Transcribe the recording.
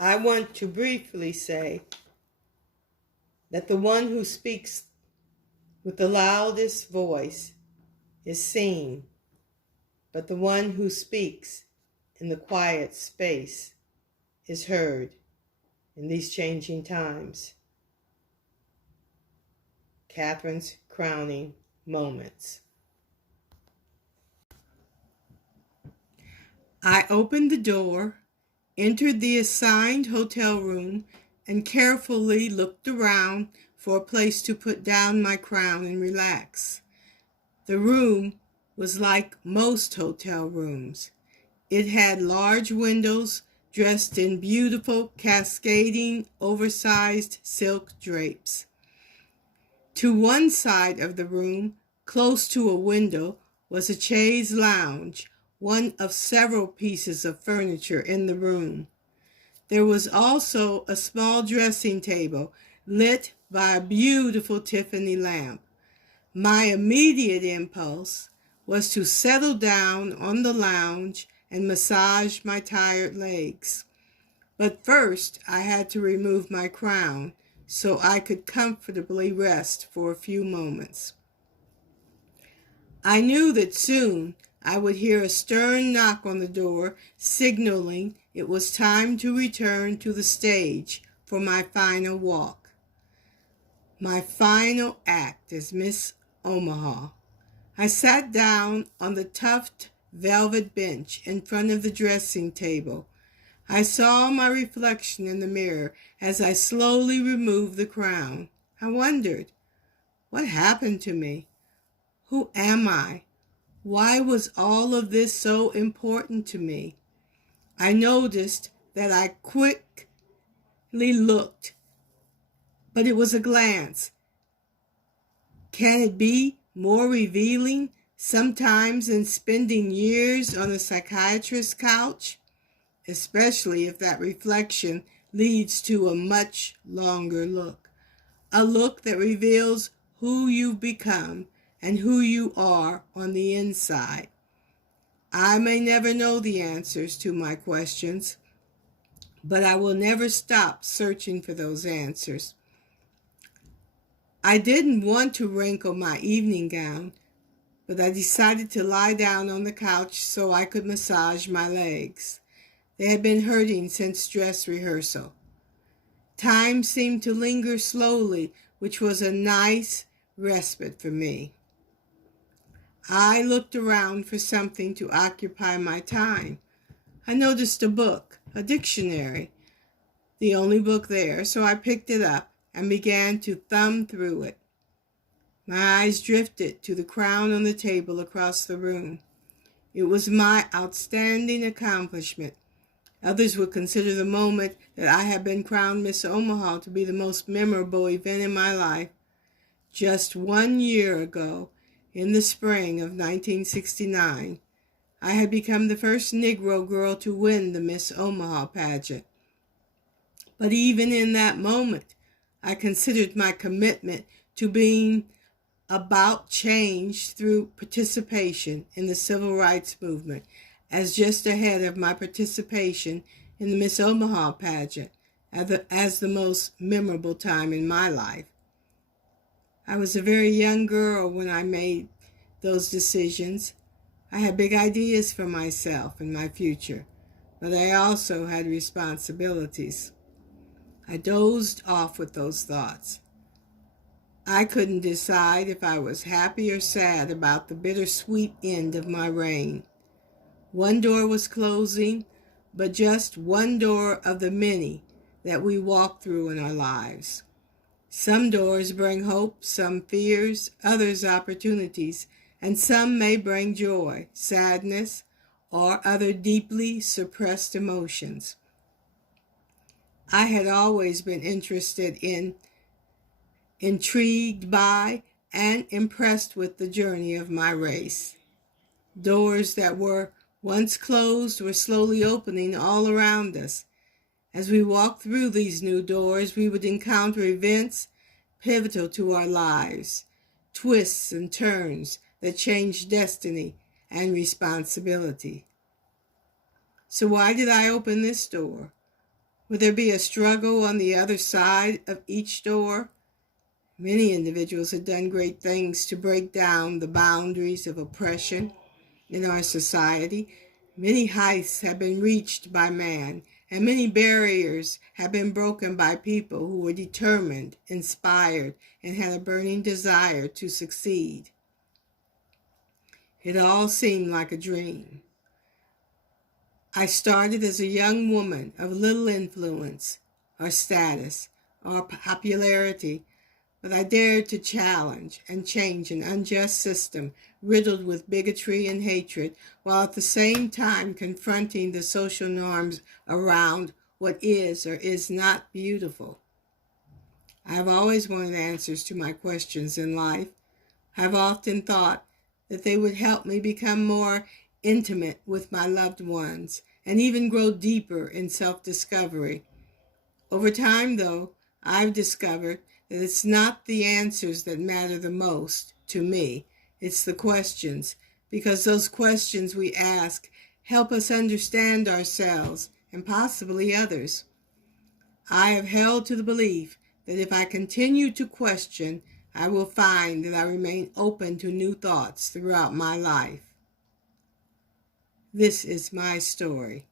I want to briefly say that the one who speaks with the loudest voice is seen, but the one who speaks in the quiet space is heard in these changing times. Catherine's crowning moments. I opened the door, entered the assigned hotel room, and carefully looked around for a place to put down my crown and relax. The room was like most hotel rooms. It had large windows dressed in beautiful, cascading, oversized silk drapes. To one side of the room, close to a window, was a chaise lounge, one of several pieces of furniture in the room. There was also a small dressing table lit by a beautiful Tiffany lamp. My immediate impulse was to settle down on the lounge and massage my tired legs. But first, I had to remove my crown so I could comfortably rest for a few moments. I knew that soon I would hear a stern knock on the door, signaling it was time to return to the stage for my final walk. My final act as Miss Omaha. I sat down on the tufted velvet bench in front of the dressing table. I saw my reflection in the mirror as I slowly removed the crown. I wondered, what happened to me? Who am I? Why was all of this so important to me? I noticed that I quickly looked, but it was a glance. Can it be more revealing sometimes than spending years on a psychiatrist's couch? Especially if that reflection leads to a much longer look. A look that reveals who you've become and who you are on the inside. I may never know the answers to my questions, but I will never stop searching for those answers. I didn't want to wrinkle my evening gown, but I decided to lie down on the couch so I could massage my legs. They had been hurting since dress rehearsal. Time seemed to linger slowly, which was a nice respite for me. I looked around for something to occupy my time. I noticed a book, a dictionary, the only book there, so I picked it up and began to thumb through it. My eyes drifted to the crown on the table across the room. It was my outstanding accomplishment. Others would consider the moment that I had been crowned Miss Omaha to be the most memorable event in my life. Just 1 year ago, in the spring of 1969, I had become the first Negro girl to win the Miss Omaha pageant. But even in that moment, I considered my commitment to being about change through participation in the civil rights movement as just ahead of my participation in the Miss Omaha pageant as the most memorable time in my life. I was a very young girl when I made those decisions. I had big ideas for myself and my future, but I also had responsibilities. I dozed off with those thoughts. I couldn't decide if I was happy or sad about the bittersweet end of my reign. One door was closing, but just one door of the many that we walk through in our lives. Some doors bring hope, some fears, others opportunities, and some may bring joy, sadness, or other deeply suppressed emotions. I had always been interested in, intrigued by, and impressed with the journey of my race. Doors that were once closed were slowly opening all around us. As we walked through these new doors, we would encounter events pivotal to our lives, twists and turns that changed destiny and responsibility. So why did I open this door? Will there be a struggle on the other side of each door? Many individuals have done great things to break down the boundaries of oppression in our society. Many heights have been reached by man, and many barriers have been broken by people who were determined, inspired, and had a burning desire to succeed. It all seemed like a dream. I started as a young woman of little influence or status or popularity, but I dared to challenge and change an unjust system riddled with bigotry and hatred, while at the same time confronting the social norms around what is or is not beautiful. I've always wanted answers to my questions in life. I've often thought that they would help me become more intimate with my loved ones and even grow deeper in self-discovery. Over time, though, I've discovered that it's not the answers that matter the most to me. It's the questions, because those questions we ask help us understand ourselves and possibly others. I have held to the belief that if I continue to question, I will find that I remain open to new thoughts throughout my life. This is my story.